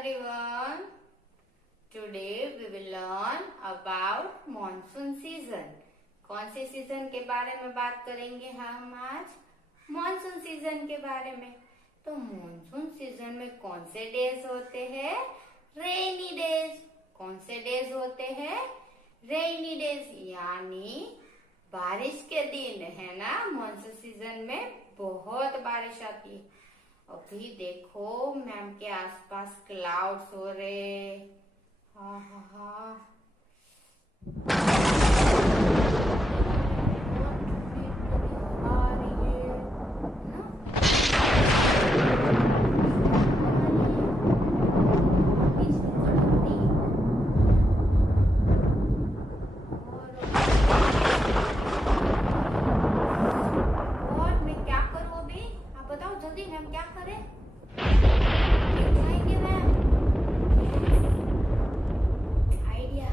everyone. Today we will learn about monsoon season. कौन से season के बारे में बात करेंगे हम आज? मॉनसून सीजन के बारे में। तो मॉनसून सीजन में कौन से डेज होते हैं? Rainy days. कौन से डेज होते हैं? रेनी डेज, यानी बारिश के दिन, है ना। मॉनसून सीजन में बहुत बारिश आती है। अभी देखो मैम के आसपास क्लाउड्स हो रहे। हाँ हाँ हाँ, जल्दी मैम क्या करें? जाएंगे मैम। आइडिया।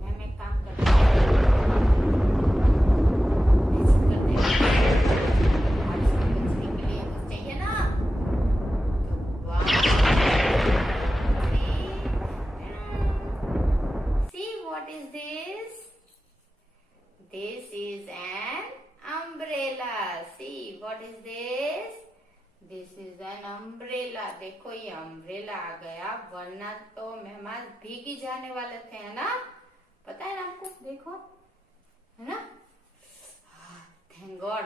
मैम एक काम करते हैं, ऐसे करते हैं। बारिश में बचने के लिए कुछ चाहिए ना, तो वाह। See what is this? This is an umbrella. See what is this? This is an umbrella. देखो ये अम्ब्रेला आ गया, वरना तो मेहमान भीगी जाने वाले थे, है ना। पता है ना आपको, देखो, है ना। Thank God.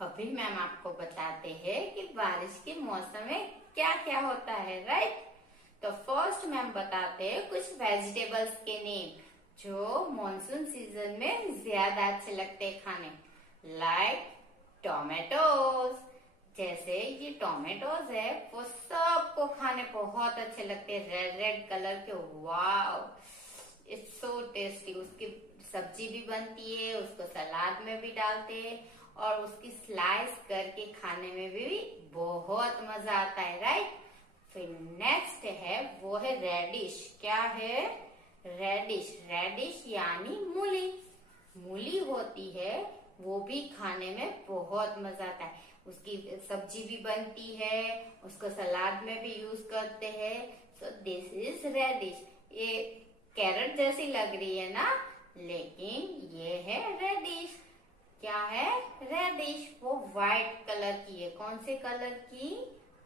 अभी मैम आपको बताते हैं कि बारिश के मौसम में क्या क्या होता है, राइट। तो फर्स्ट मैम बताते हैं कुछ वेजिटेबल्स के नेम जो मॉनसून सीजन में ज्यादा अच्छे लगते हैं खाने। Like tomatoes. जैसे ये टोमेटोज है, वो सबको खाने बहुत अच्छे लगते हैं, रेड रेड कलर के। वाव, इट्स सो टेस्टी। उसकी सब्जी भी बनती है, उसको सलाद में भी डालते हैं, और उसकी स्लाइस करके खाने में भी बहुत मजा आता है, राइट। फिर नेक्स्ट है, वो है रेडिश। क्या है? रेडिश। रेडिश यानी मूली। मूली होती है, वो भी खाने में बहुत मजा आता है। उसकी सब्जी भी बनती है, उसको सलाद में भी यूज करते हैं। So this is radish. ये कैरेट जैसी लग रही है ना, लेकिन ये है रेडिश। क्या है? रेडिश। वो व्हाइट कलर की है। कौन से कलर की?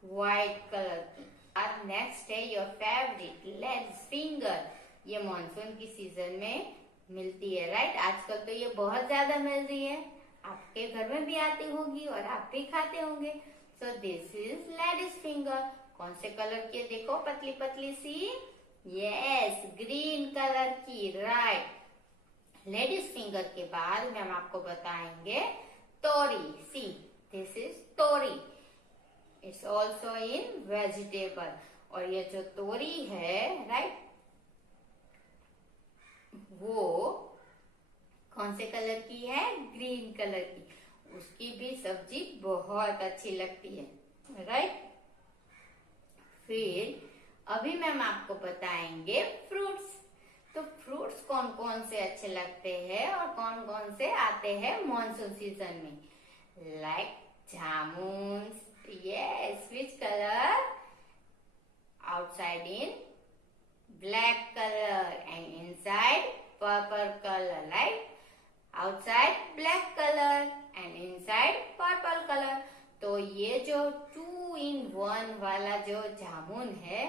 व्हाइट कलर की। और नेक्स्ट है योर फेवरेट, लेट्स फिंगर। ये मॉनसून की सीजन में मिलती है, राइट। आजकल तो ये बहुत ज्यादा मिल रही है, आपके घर में भी आती होगी और आप भी खाते होंगे। सो दिस इज लेडीज फिंगर। कौन से कलर की? देखो पतली पतली सी। यस, ग्रीन कलर की, राइट। लेडीज फिंगर के बाद मैम आपको बताएंगे तोरी। सी, दिस इज तोरी। It's also in vegetable. और ये जो तोरी है, राइट, वो कौन से कलर की है? ग्रीन कलर की। उसकी भी सब्जी बहुत अच्छी लगती है, राइट। फिर अभी मैम आपको बताएंगे फ्रूट्स। तो फ्रूट्स कौन कौन से अच्छे लगते हैं और कौन कौन से आते हैं मॉनसून सीजन में। Like jamun. Yes, which colour? Outside in black color and inside purple color, right? Outside black color and inside purple color. तो ये जो 2 in 1 वाला जो जामुन है,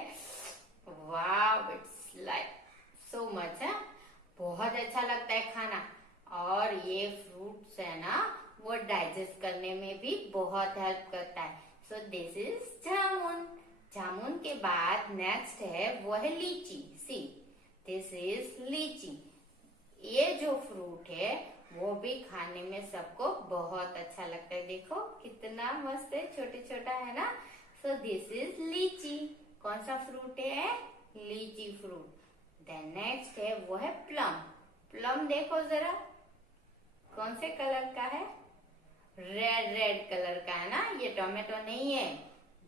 वाव, इट्स लाइक सो मच है। बहुत अच्छा लगता है खाना। और ये फ्रूट्स है ना, वो डाइजेस्ट करने में भी बहुत हेल्प करता है। सो दिस इज जामुन। जामुन के बाद नेक्स्ट है, वो है लीची। सी, दिस इज लीची। ये जो फ्रूट है, वो भी खाने में सबको बहुत अच्छा लगता है। देखो कितना मस्त है, छोटे छोटा है ना। सो दिस इज लीची। कौन सा फ्रूट है? लीची फ्रूट। देन नेक्स्ट है, वो है प्लम। प्लम देखो जरा, कौन से कलर का है? रेड रेड कलर का है ना। ये टोमेटो नहीं है,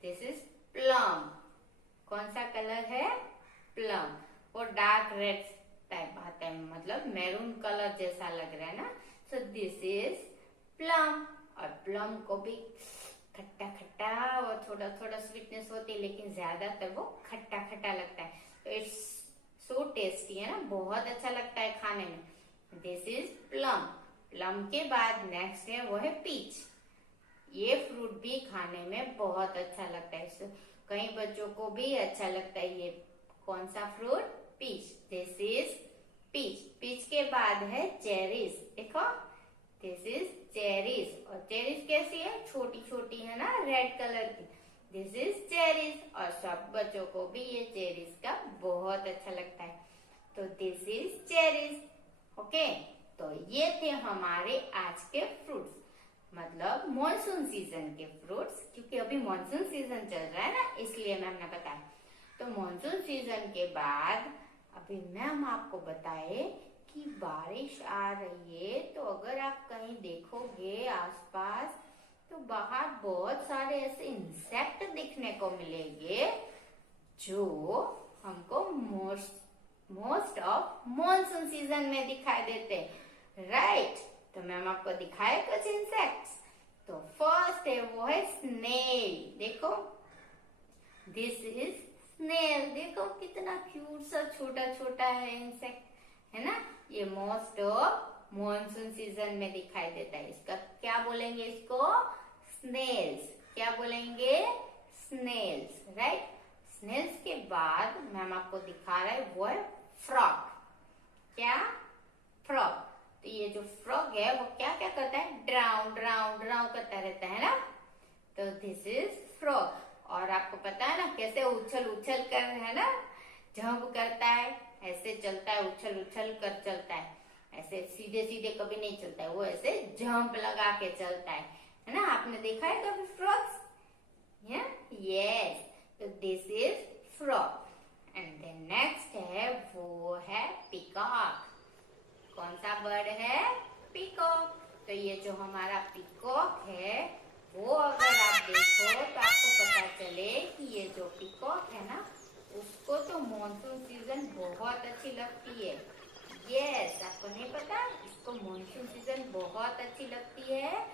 दिस इज प्लम। कौन सा कलर है? प्लम। वो डार्क रेड टाइप आता है, मतलब मैरून कलर जैसा लग रहा है ना। सो दिस इज प्लम। और प्लम को भी खट्टा खट्टा और थोड़ा थोड़ा स्वीटनेस होती है, लेकिन ज्यादातर वो खट्टा खट्टा लगता है। तो इट्स सो टेस्टी, है ना, बहुत अच्छा लगता है खाने में। This is plum. प्लम के बाद नेक्स्ट है वो है पीच। ये फ्रूट भी खाने में बहुत अच्छा लगता है, कई बच्चों को भी अच्छा लगता है। ये कौन सा fruit? Peach. This is peach. Peach के बाद है चेरीज। देखो, दिस इज चेरीज। और चेरीज कैसी है? छोटी छोटी है ना, रेड कलर की। This is cherries. और सब बच्चों को भी ये चेरीज का बहुत अच्छा लगता है। तो दिस इज चेरीज। ओके, तो ये थे हमारे आज के फ्रूट्स, मतलब मॉनसून सीजन के फ्रूट्स, क्योंकि अभी मॉनसून सीजन चल रहा है ना, इसलिए मैम ने बताया। तो मॉनसून सीजन के बाद अभी मैम आपको बताए कि बारिश आ रही है, तो अगर आप कहीं देखोगे आसपास, तो बाहर बहुत सारे ऐसे इंसेक्ट दिखने को मिलेंगे जो हमको मोस्ट ऑफ मॉनसून सीजन में दिखाई देते, राइट। तो मैम आपको दिखाए कुछ इंसेक्ट्स। तो फर्स्ट है वो है स्नेल। देखो, दिस इज स्नेल। देखो कितना क्यूट सा छोटा छोटा है इंसेक्ट, है ना। ये मोस्ट ऑफ मॉनसून सीजन में दिखाई देता है। इसका क्या बोलेंगे? इसको स्नेल्स। क्या बोलेंगे? Snell's, right. स्नेल्स के बाद मैम आपको दिखा रहा है वो है फ्रॉग। क्या? फ्रॉग। तो ये जो फ्रॉग है वो क्या क्या करता है? ड्राउ ड्राउ ड्राउ करता रहता है ना। तो दिस इज फ्रॉग। और आपको पता है ना कैसे उछल उछल कर, है ना, जंप करता है, ऐसे चलता है, उछल उछल कर चलता है, ऐसे सीधे सीधे कभी नहीं चलता है, वो ऐसे जंप लगा के चलता है ना। आपने देखा है कभी फ्रॉग्स? यस। तो this is frog. And then next है वो है पीकॉक। कौन सा बर्ड है? पीकॉक। तो ये जो हमारा पीकॉक है, वो अगर आप देखो तो आपको पता चले कि ये जो पीकॉक है ना, उसको तो मॉनसून सीजन बहुत अच्छी लगती है। यस, आपको नहीं पता? इसको मॉनसून सीजन बहुत अच्छी लगती है।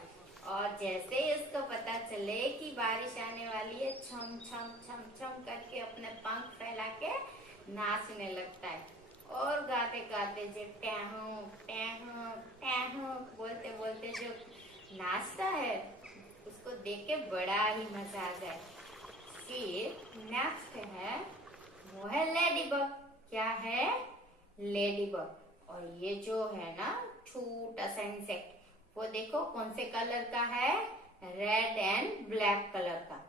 और जैसे इसको पता चले कि बारिश आने वाली है, छम छम छम छम करके अपने पंख फैला के नाचने लगता है। और गाते गाते जो टहू टहू टहू बोलते बोलते जो नाचता है, उसको देख के बड़ा ही मजा आ जाए। फिर नेक्स्ट है वो है लेडीबग। क्या है? लेडीबग। और ये जो है ना छोटा सा इंसेक्ट, वो देखो कौन से कलर का है? रेड एंड ब्लैक कलर का।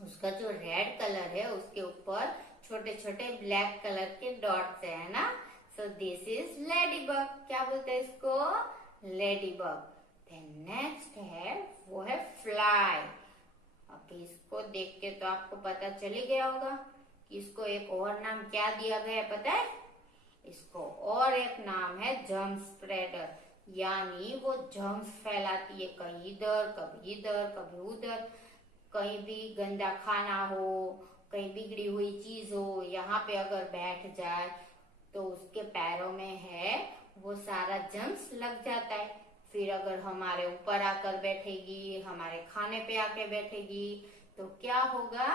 उसका जो रेड कलर है उसके ऊपर छोटे छोटे ब्लैक कलर के डॉट्स है ना। सो दिस इज लेडीबग। क्या बोलते हैं इसको? लेडीबग। नेक्स्ट है वो है फ्लाई। अब इसको देख के तो आपको पता चल ही गया होगा कि इसको एक और नाम क्या दिया गया है, पता है? इसको और एक नाम है जर्म स्प्रेडर, यानी वो जर्म्स फैलाती है, कहीं इधर कभी उधर। कहीं भी गंदा खाना हो, कहीं बिगड़ी हुई चीज हो, यहाँ पे अगर बैठ जाए तो उसके पैरों में है वो सारा जर्म्स लग जाता है। फिर अगर हमारे ऊपर आकर बैठेगी, हमारे खाने पे आके बैठेगी, तो क्या होगा?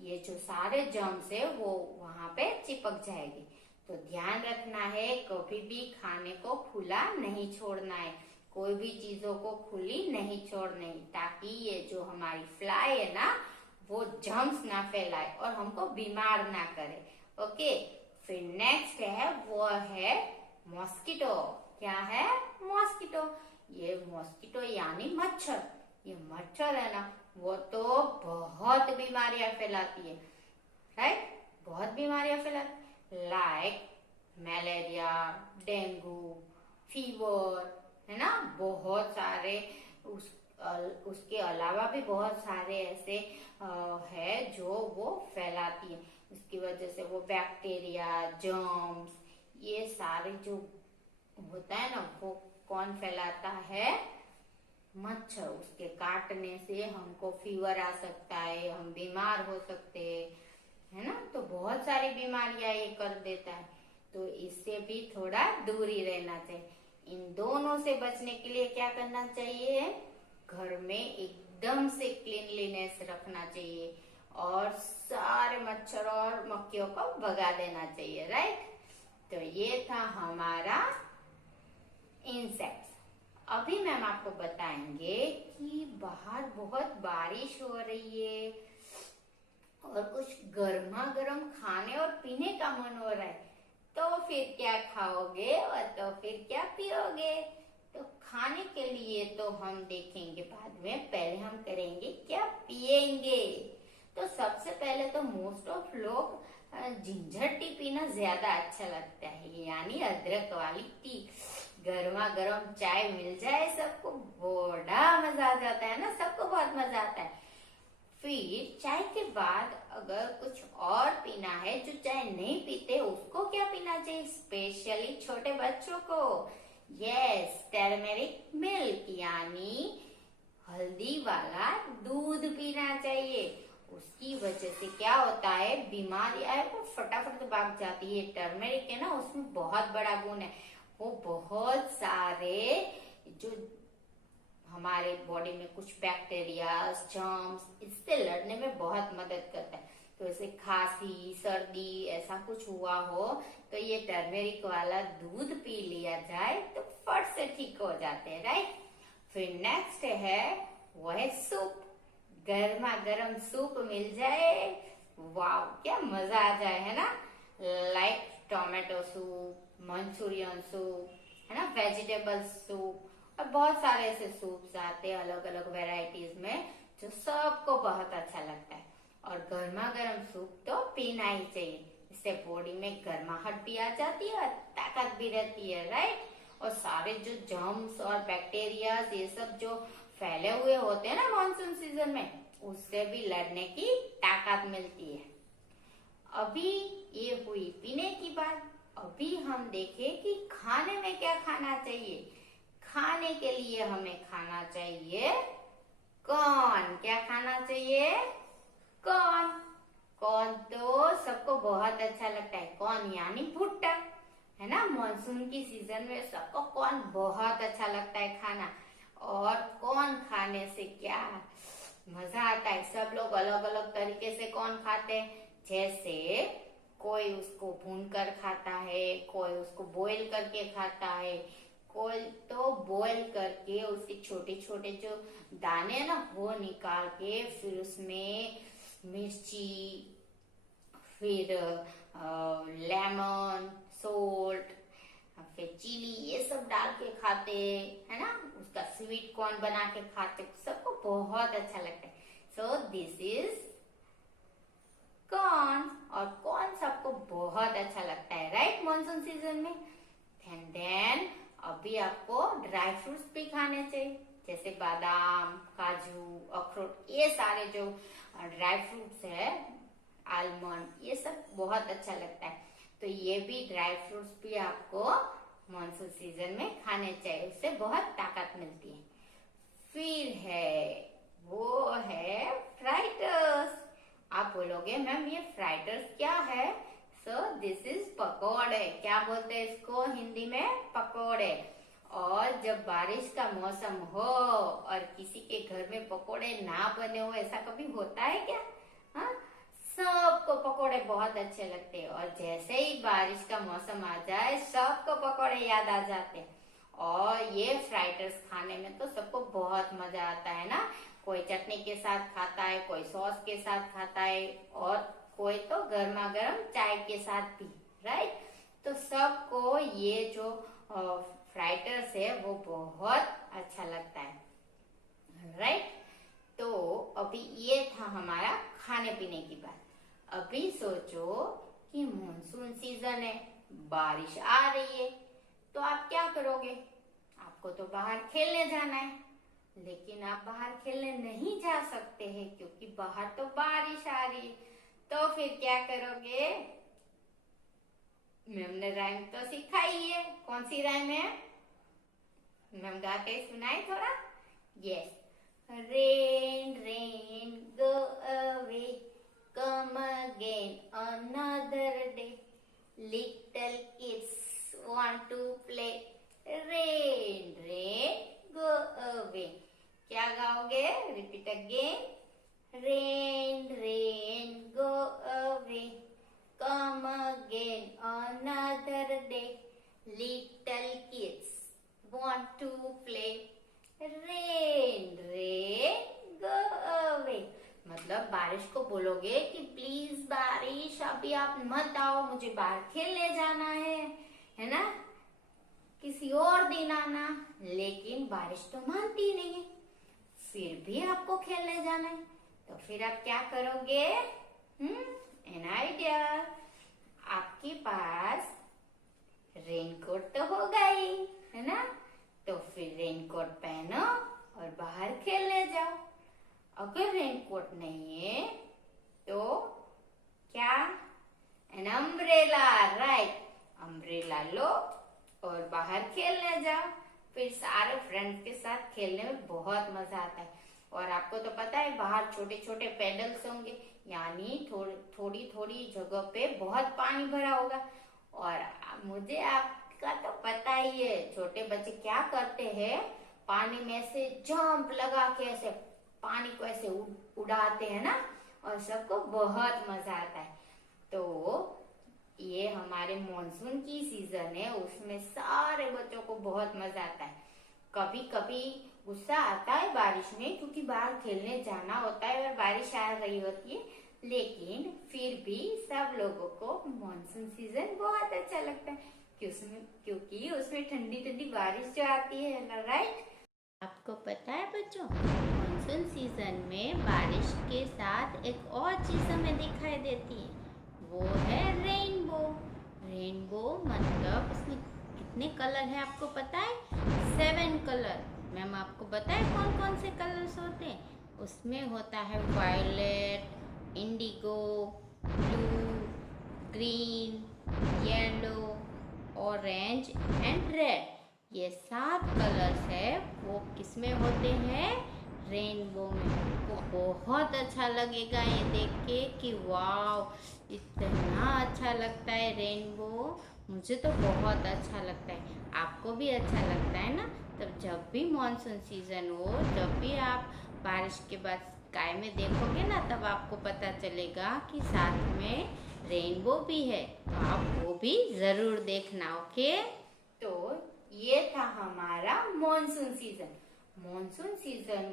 ये जो सारे जर्म्स है वो वहां पे चिपक जाएगी। तो ध्यान रखना है, कभी भी खाने को खुला नहीं छोड़ना है, कोई भी चीजों को खुली नहीं छोड़नी, ताकि ये जो हमारी फ्लाई है ना, वो जर्म्स ना फैलाए और हमको बीमार ना करे। ओके। फिर नेक्स्ट है वो है मॉस्किटो। क्या है? मॉस्किटो। ये मॉस्किटो यानी मच्छर। ये मच्छर है ना, वो तो बहुत बीमारियां फैलाती है, राइट। बहुत बीमारियां फैलाती, लाइक मलेरिया, डेंगू, फीवर, है ना। बहुत सारे उसके अलावा भी बहुत सारे ऐसे है जो वो फैलाती है। इसकी वजह से वो बैक्टीरिया, जर्म्स, ये सारे जो होता है ना, वो कौन फैलाता है? मच्छर। उसके काटने से हमको फीवर आ सकता है, हम बीमार हो सकते हैं, है ना। तो बहुत सारी बीमारियां ये कर देता है, तो इससे भी थोड़ा दूरी रहना चाहिए। इन दोनों से बचने के लिए क्या करना चाहिए? घर में एकदम से क्लीनलीनेस रखना चाहिए और सारे मच्छर और मक्खियों को भगा देना चाहिए, राइट। तो ये था हमारा इंसेक्ट्स। अभी मैम आपको बताएंगे कि बाहर बहुत बारिश हो रही है और कुछ गर्मा गर्म खाने और पीने का मन हो रहा है, तो फिर क्या खाओगे और तो फिर क्या पियोगे। तो खाने के लिए तो हम देखेंगे बाद में, पहले हम करेंगे क्या पिएंगे। तो सबसे पहले तो मोस्ट ऑफ लोग जिंजर टी पीना ज्यादा अच्छा लगता है, यानी अदरक वाली टी। गर्मा गर्म चाय मिल जाए सबको बड़ा मजा आ जाता है ना, सबको बहुत मजा आता है। फिर चाय के बाद अगर कुछ और पीना है, जो चाय नहीं पीते उसको क्या पीना चाहिए, स्पेशली छोटे बच्चों को, यस, टर्मेरिक मिल्क यानी हल्दी वाला दूध पीना चाहिए। उसकी वजह से क्या होता है, बीमारियां है वो फटाफट से भाग जाती है। टर्मेरिक है ना, उसमें बहुत बड़ा गुण है, वो बहुत सारे जो हमारे बॉडी में कुछ बैक्टीरिया जर्म्स, इससे लड़ने में बहुत मदद करता है। तो जैसे खांसी सर्दी ऐसा कुछ हुआ हो तो ये टर्मेरिक वाला दूध पी लिया जाए तो फट से ठीक हो जाते हैं, राइट। फिर नेक्स्ट है वो है सूप। गर्मा गर्म सूप मिल जाए, वाव क्या मजा आ जाए, है ना। Like tomato soup, Manchurian soup, है ना, वेजिटेबल सूप, और बहुत सारे ऐसे सूप्स आते हैं अलग अलग वेराइटीज में जो सबको बहुत अच्छा लगता है। और गर्मा गर्म सूप तो पीना ही चाहिए, इससे बॉडी में गर्माहट भी आ जाती है और ताकत भी रहती है, राइट। और सारे जो जर्म्स और बैक्टीरिया ये सब जो फैले हुए होते हैं ना मानसून सीजन में, उससे भी लड़ने की ताकत मिलती है। अभी ये हुई पीने की बात, अभी हम देखें कि खाने में क्या खाना चाहिए। खाने के लिए हमें खाना चाहिए कॉर्न। क्या खाना चाहिए, कॉर्न। कॉर्न तो सबको बहुत अच्छा लगता है, कॉर्न यानी भुट्टा, है ना। मानसून की सीजन में सबको कॉर्न बहुत अच्छा लगता है खाना, और कॉर्न खाने से क्या मजा आता है। सब लोग अलग अलग तरीके से कॉर्न खाते हैं, जैसे कोई उसको भूनकर खाता है, कोई उसको बॉईल करके खाता है, कोई तो बॉईल करके उसके छोटे छोटे जो दाने है ना वो निकाल के फिर उसमें मिर्ची, फिर लेमन, सोल्ट, फिर चिली, ये सब डाल के खाते, है ना। उसका स्वीट कॉर्न बना के खाते, सबको बहुत अच्छा लगता है। सो दिस इज कॉर्न, और कॉर्न सबको बहुत अच्छा लगता है, राइट, मानसून सीजन में। एंड देन अभी आपको ड्राई फ्रूट्स भी खाने चाहिए, जैसे बादाम, काजू, अखरोट, ये सारे जो ड्राई फ्रूट्स है, आलमंड, ये सब बहुत अच्छा लगता है। तो ये भी ड्राई फ्रूट्स भी आपको मानसून सीजन में खाने चाहिए, उससे बहुत ताकत मिलती है। फिर है वो है फ्राइटर्स। आप बोलोगे मैम ये फ्राइटर्स क्या है। सो दिस इज पकोड़े। क्या बोलते हैं इसको हिंदी में, पकोड़े। और जब बारिश का मौसम हो और किसी के घर में पकोड़े ना बने हो, ऐसा कभी होता है क्या। हाँ, सबको पकोड़े बहुत अच्छे लगते हैं, और जैसे ही बारिश का मौसम आ जाए सबको पकोड़े याद आ जाते हैं। और ये फ्राइटर्स खाने में तो सबको बहुत मजा आता है ना। कोई चटनी के साथ खाता है, कोई सॉस के साथ खाता है, और कोई तो गर्मा गर्म चाय के साथ भी, राइट। तो सबको ये जो फ्राइटर्स है वो बहुत अच्छा लगता है, राइट। तो अभी ये था हमारा खाने पीने की बात। अभी सोचो कि मानसून सीजन है, बारिश आ रही है, तो आप क्या करोगे। आपको तो बाहर खेलने जाना है, लेकिन आप बाहर खेलने नहीं जा सकते हैं क्योंकि बाहर तो बारिश आ रही है। तो फिर क्या करोगे। मैम ने राइम तो सिखाई है, कौन सी राइम है मैम गा के सुनाए थोड़ा। Yes, rain rain go away, come again another day, little kids want to play, rain rain go away। क्या गाओगे, रिपीट बारिश को बोलोगे कि प्लीज बारिश अभी आप मत आओ, मुझे बाहर खेलने जाना है ना, किसी और दिन आना, लेकिन बारिश तो मानती नहीं है, फिर भी आपको खेलने जाना है, तो फिर आप क्या करोगे? एन आइडिया, आपके पास रेनकोट तो होगा ही, है ना, तो फिर रेनकोट पहनो और बाहर खेलने जाओ। अगर रेनकोट नहीं है तो क्या? एन अम्ब्रेला, राइट, अम्ब्रेला लो और बाहर खेलने जाओ। फिर सारे फ्रेंड्स के साथ खेलने में बहुत मजा आता है। और आपको तो पता है बाहर छोटे छोटे पेडल्स होंगे, यानी थोड़ी थोड़ी जगह पे बहुत पानी भरा होगा। और मुझे आपका तो पता ही है, छोटे बच्चे क्या करते हैं, पानी में से जंप लगा के ऐसे पानी को ऐसे उड़ाते हैं ना, और सबको बहुत मजा आता है। तो ये हमारे मॉनसून की सीजन है, उसमें सारे बच्चों को बहुत मजा आता है। कभी कभी गुस्सा आता है बारिश में, क्योंकि बाहर खेलने जाना होता है और बारिश आ रही होती है, लेकिन फिर भी सब लोगों को मॉनसून सीजन बहुत अच्छा लगता है, क्योंकि उसमें ठंडी ठंडी बारिश जो आती है, राइट। आपको पता है बच्चों, मॉनसून सीजन में बारिश के साथ एक और चीज हमें दिखाई देती है, वो है रेनबो। रेनबो मतलब उसमें कितने कलर है आपको पता है? 7 कलर। मैम आपको पता है कौन कौन से कलर्स होते हैं? उसमें होता है violet, indigo, blue, green, yellow, orange and red. ये 7 कलर्स है, वो किसमें होते हैं? रेनबो में। वो बहुत अच्छा लगेगा ये देख के कि वाव, इतना अच्छा लगता है रेनबो। मुझे तो बहुत अच्छा लगता है, आपको भी अच्छा लगता है ना? तब जब भी मॉनसून सीजन हो, जब भी आप बारिश के बाद स्काई में देखोगे ना, तब आपको पता चलेगा कि साथ में रेनबो भी है, तो आप वो भी जरूर देखना, ओके। तो ये था हमारा monsoon season. Monsoon season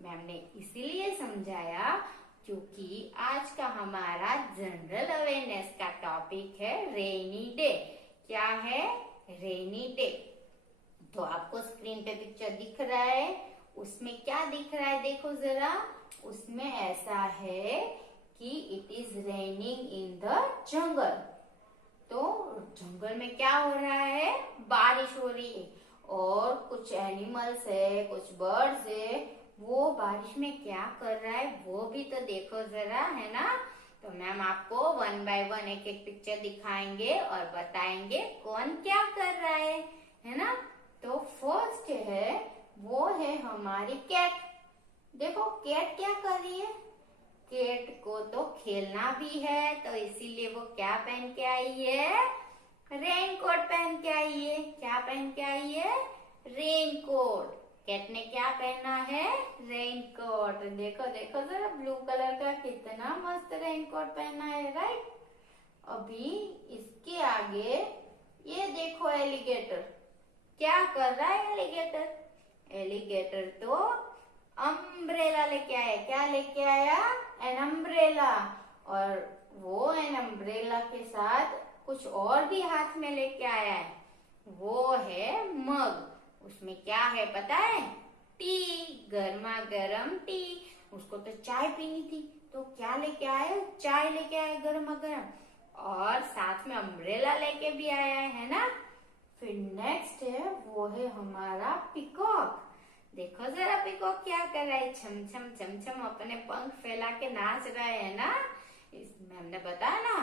ma'am ने इसीलिए समझाया क्योंकि आज का हमारा जनरल अवेयरनेस का टॉपिक है रेनी डे। क्या है? Rainy day. तो आपको स्क्रीन पे पिक्चर दिख रहा है, उसमें क्या दिख रहा है देखो जरा। उसमें ऐसा है कि it is raining in the jungle. तो जंगल में क्या हो रहा है? बारिश हो रही है, और कुछ एनिमल्स है, कुछ बर्ड्स है, वो बारिश में क्या कर रहा है वो भी तो देखो जरा, है ना। तो मैम आपको 1 बाय 1 एक एक पिक्चर दिखाएंगे और बताएंगे कौन क्या कर रहा है ना। तो फर्स्ट है, वो है हमारी कैट। देखो कैट क्या कर रही है। कैट को तो खेलना भी है, तो इसीलिए वो क्या पहन के आई है? रेनकोट पहन के आई है। क्या पहन के आई है? रेनकोट। कैट ने क्या पहना है? रेनकोट। देखो देखो जरा, ब्लू कलर का कितना मस्त रेनकोट पहना है, राइट। अभी इसके आगे ये देखो एलिगेटर। क्या कर रहा है एलिगेटर? एलिगेटर तो अम्ब्रेला लेके आया। क्या लेके आया? An umbrella. और वो एन अम्ब्रेला के साथ कुछ और भी हाथ में लेके आया है, वो है मग। उसमें क्या है पता है? टी, गर्मा गर्म टी। उसको तो चाय पीनी थी, तो क्या लेके आए? चाय लेके आए गर्मा गर्म, और साथ में अम्ब्रेला लेके भी आया है ना। फिर नेक्स्ट है, वो है हमारा पिकॉक। देखो जरा पिकॉक क्या कर रहा है, छम छम छम छम अपने पंख फैला के नाच रहा है ना। इस मैम ने बताया ना,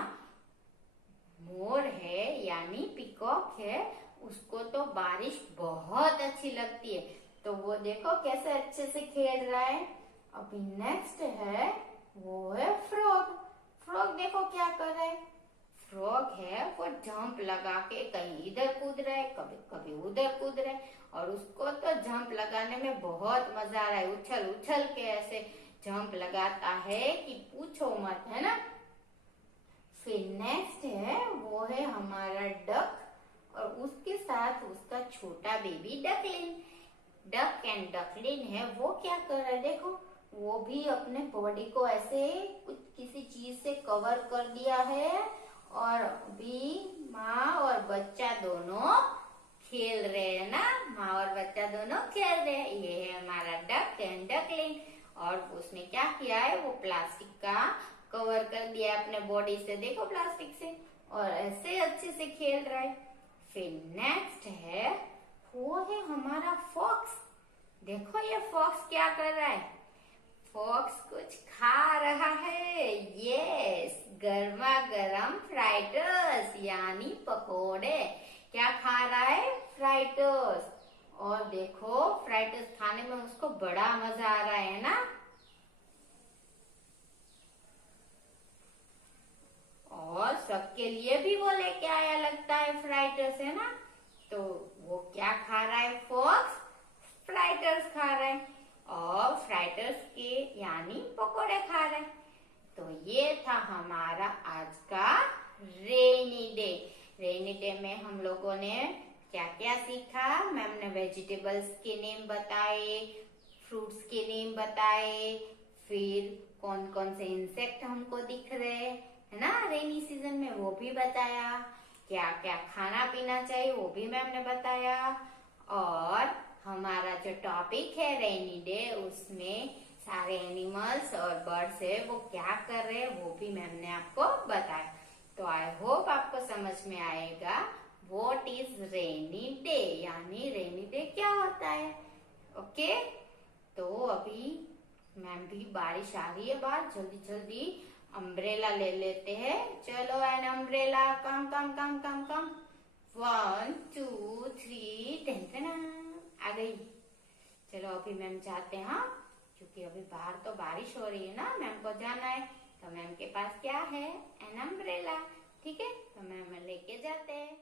मोर है यानी पिकॉक है, उसको तो बारिश बहुत अच्छी लगती है, तो वो देखो कैसे अच्छे से खेल रहा है। अभी नेक्स्ट है, वो है फ्रॉग। फ्रॉग देखो क्या कर रहा है। फ्रॉग है वो जंप लगा के कहीं इधर कूद रहा है, कभी कभी उधर कूद रहा है, और उसको तो जंप लगाने में बहुत मजा आ रहा है। उछल उछल के ऐसे जंप लगाता है कि पूछो मत, है ना। फिर नेक्स्ट है, वो है हमारा डक, और उसके साथ उसका छोटा बेबी डकलिन। डक एंड डकलिन है, वो क्या कर रहा है देखो। वो भी अपने बॉडी को ऐसे कुछ किसी चीज से कवर कर दिया है और अभी माँ और बच्चा दोनों खेल रहे हैं ना। माँ और बच्चा दोनों खेल रहे हैं। ये है हमारा डक एंड डकलिंग। और उसने क्या किया है, वो प्लास्टिक का कवर कर दिया है अपने बॉडी से, देखो प्लास्टिक से, और ऐसे अच्छे से खेल रहा है। फिर नेक्स्ट है, वो है हमारा फॉक्स। देखो ये फॉक्स क्या कर रहा है, फॉक्स कुछ खा रहा है। यस, गर्मा गर्म फ्राइटर्स यानी पकोड़े। क्या खा रहा है, फ्राइटर्स। और देखो फ्राइटर्स खाने में उसको बड़ा मजा आ रहा है ना। और सबके लिए भी वो लेके आया लगता है फ्राइटर्स, है ना। तो वो क्या खा रहा है, फॉक्स फ्राइटर्स खा रहा है और फ्राइटर्स के यानी पकोड़े खा रहे हैं। तो ये था हमारा आज का रेनी डे। रेनी डे में हम लोगों ने क्या क्या सीखा, मैम ने वेजिटेबल्स के नेम बताए, फ्रूट्स के नेम बताए, फिर कौन कौन से इंसेक्ट हमको दिख रहे है ना रेनी सीजन में वो भी बताया, क्या क्या खाना पीना चाहिए वो भी मैम ने बताया। और हमारा जो टॉपिक है रेनी डे, उसमें सारे एनिमल्स और बर्ड्स है वो क्या कर रहे हैं वो भी मैम ने आपको बताया। तो आई होप आपको समझ में आएगा व्हाट इज रेनी डे, यानी रेनी डे क्या होता है। ओके, तो अभी मैम भी बारिश आ रही है बाहर, जल्दी जल्दी अम्ब्रेला ले लेते हैं। चलो an umbrella, come come come come come, 1 2 3, tension आ गई। चलो अभी मैम जाते हैं, हाँ, क्योंकि अभी बाहर तो बारिश हो रही है ना, मैम को जाना है। तो मैम के पास क्या है, एन अम्ब्रेला, ठीक है, तो मैम लेके जाते हैं।